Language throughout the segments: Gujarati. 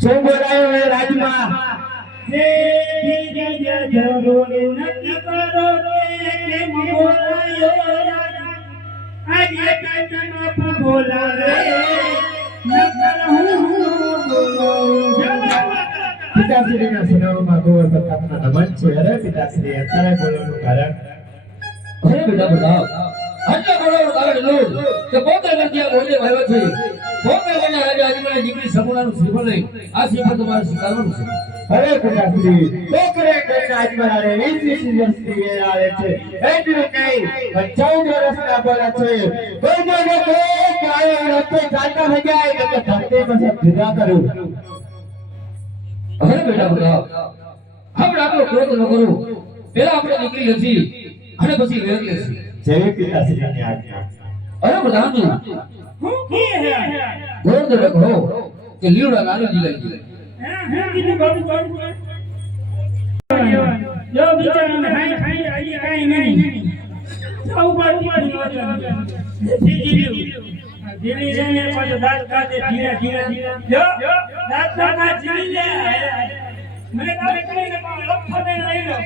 શું બોલાયો હે રાજમાં પિતાશ્રીના સુનાવવામાં ગોળ પ્રતાપના નમન છે. અરે પિતાશ્રી અત્યારે બોલવાનું કારણ અરે બેટા બતાવ આટલા બોલવાનું કારણ એટલું કે પોતે નથી બોલે આવ્યો છે. પોતે મને આજે મને દીકરી સમૂહનું શ્રીફળ લઈ આ શ્રીફળ તમારે સ્વીકારવાનું છે. અરે પિતાશ્રી છોકરે કઈ રાજમરારે 20 વર્ષથી વેરાળે છે એટલું કઈ 14 વર્ષના બોલા છે. કોઈ જોડે કોઈ કાળે રસ્તે ચાલતા થઈ જાય કે ધરતી પર ભીડા કરું. અરે બેટા બતાવ આપણે આપણો ક્રોધ ન કરું. પહેલા આપણે દીકરી હતી અને પછી વેર લેસી. જય પિતાશ્રીની આજ્ઞા. અરે પ્રધાનજી હું કી હે ગોળ દે કહો કે લીવડા નાનો જીલાઈ ગઈ. હું કીધું બાબુ જો બિચારાને હાઈ હાઈ આઈ કાઈ નહીં આવું બાકી જીલી જઈને પાછો દાંત કાઢે ધીરે ધીરે જો દાંત ના જીલી લે મને તારે કરીને પણ લફો દે લઈ લો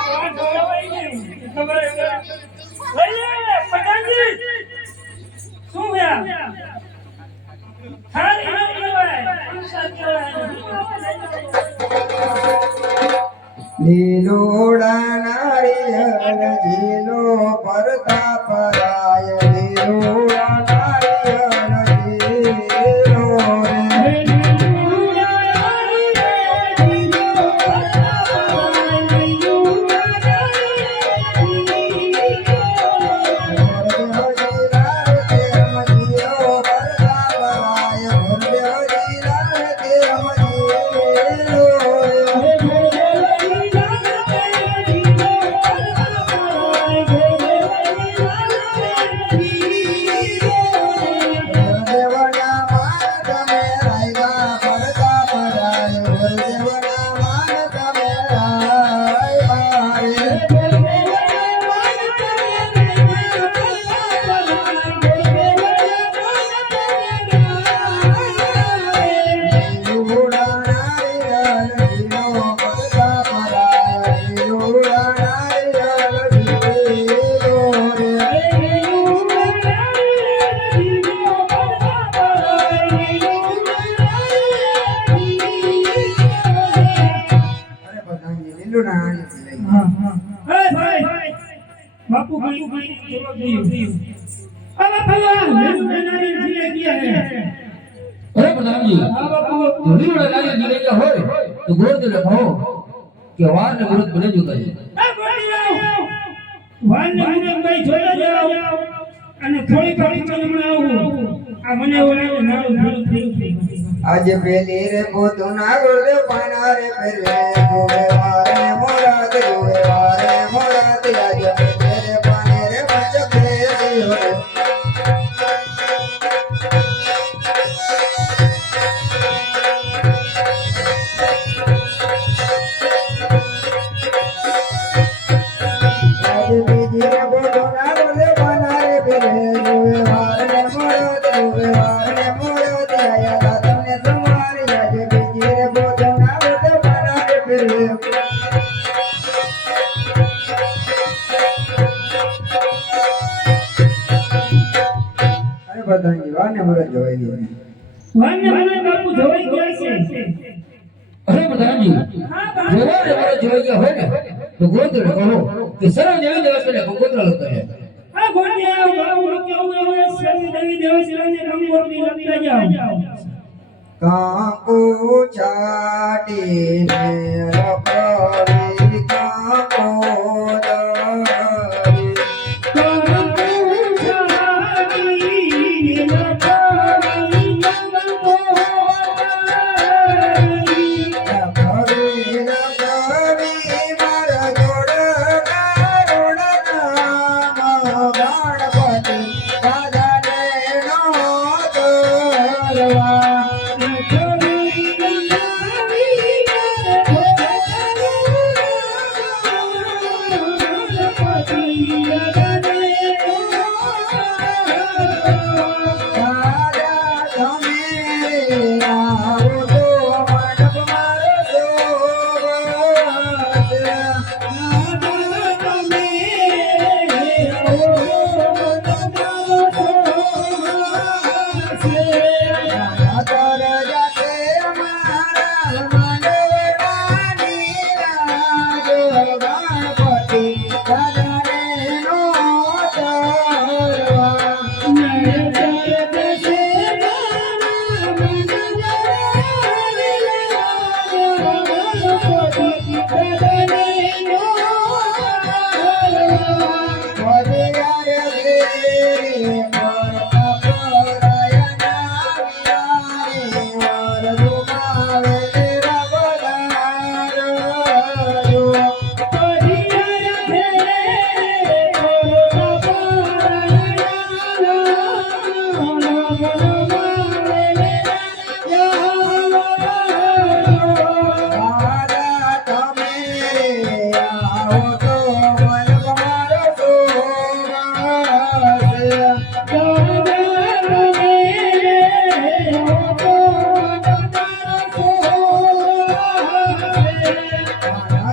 આ ડોળવાઈ ગઈ ખબર છે લઈ પટાંગી શું યા થારી લીલોડા નારિયેળ જીલો પરતાપ રાય લીલોડા નારિયેળ જીલો बापू भाई अरे भगवान मेनू नारी जिले किया है अरे प्रधान जी हां बापू धोनी वाला नारी जिले का होय तो गोर दे रखो कि वार ने विरोध बने जोता है ए गोरी आओ वार ने विरोध भाई छोड़ा जाओ અને થોડી થોડી મને આવું આ મને ઓલા નારું ભૂલ થઈ आज पेली रे पोतुना गुरुदेव पाना रे फिरवे जोवे वारे मोरात जोवे वारे मोरात आज पेले पाने रे पंज पेली होरे आज बीजी रे पोतुना गुरुदेव पाना रे फिरवे जोवे वारे मोरात जोवे वारे मोरात आया दातने तुम्हारी आज बीजी रे पोतुना गुरुदेव पाना रे फिरवे બધાની વાને મરજ જોઈ ગઈ વાને મને બાપુ જોઈ ગયા છે અરે પ્રધાનજી હા બાપુ જોવા રે જોઈ ગયા હોય ને તો ગોત્રને કહો કે સર્વ દેવી દેવતાને ગંગોત્ર લખતા જાય. આ ગોળિયા બાબુ કેવું હવે સર્વ દેવી દેવતાને ગંગોત્રી લખતા જાઓ. કાંકુ ચાટીને લખવી કાંકોદરી. લખવી મારા જોડકા રોડનામાં ગણપતિ દાદાને નો કરવા. દાદા તમે આવો તો મંડપ મારો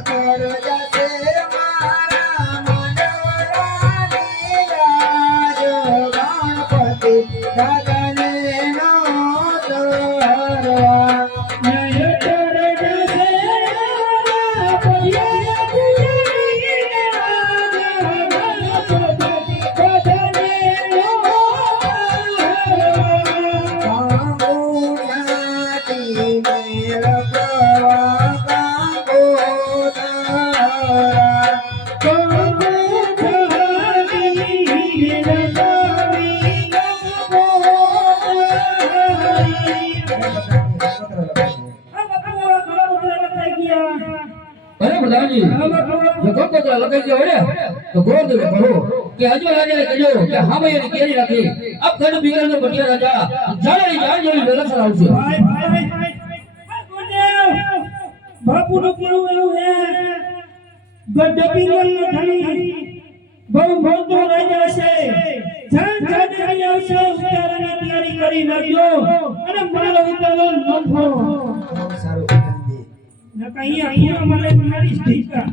તર જાતે અમારા માંડવડાની રાજો ગણપતિ દાદાને નો કરવા. અરે બધાજી જો ગંગોત્ર લખાઈ ગયો હોય ને તો ગોત્રને કહો કે હજુ રાજાને કહેજો કે હામૈયાની કેરી રાખી અબ ખડ બિગડનો બટિયા રાજા જાણે જાણ જેવી વ્યવસ્થા આવશે. બાપુ નું કેવું એવું હે ગડબી નો ધણી બહુ મોટો રાજા છે. જાણ જાણ રાજા છે ઉતારવાની તૈયારી કરી નાખજો અને મારો ઉતારો નફો સારું નકા અહીંયા મને મારી ઢીકા